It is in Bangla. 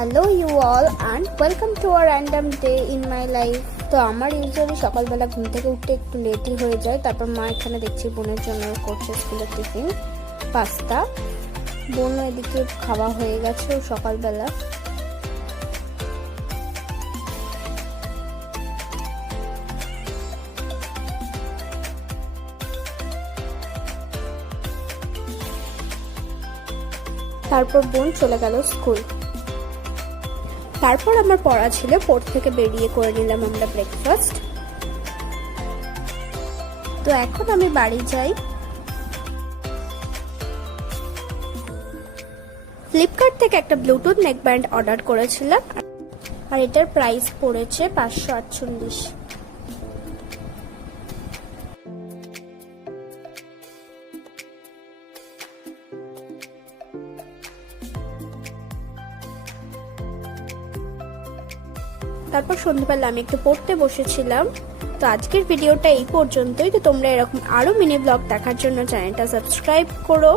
Hello you all and welcome to a random day in my life. তো আমার ইউজুয়ালি সকালবেলা ঘুম থেকে উঠতে একটু লেটই হয়ে যায়। তারপর মা এখানে দেখছি বোনের জন্য করছে স্কুলের টিফিন পাস্তা। বোনও এদিকে খাওয়া হয়ে গেছে সকালবেলা। তারপর বোন চলে গেল স্কুল। তারপর আমার পড়া ছিল, পড় থেকে বেরিয়ে করে নিলাম আমরা ব্রেকফাস্ট। তো এখন আমি বাড়ি যাই। ফ্লিপকার্ট থেকে একটা ব্লুটুথ নেকব্যান্ড অর্ডার করেছিলাম আর এটার প্রাইস পড়েছে 548। তারপর সন্ধ্যাবেলা আমি একটু পড়তে বসেছিলাম। তো আজকের ভিডিওটা এই পর্যন্তই। তো তোমরা এরকম আরো মিনি ব্লগ দেখার জন্য চ্যানেলটা সাবস্ক্রাইব করো।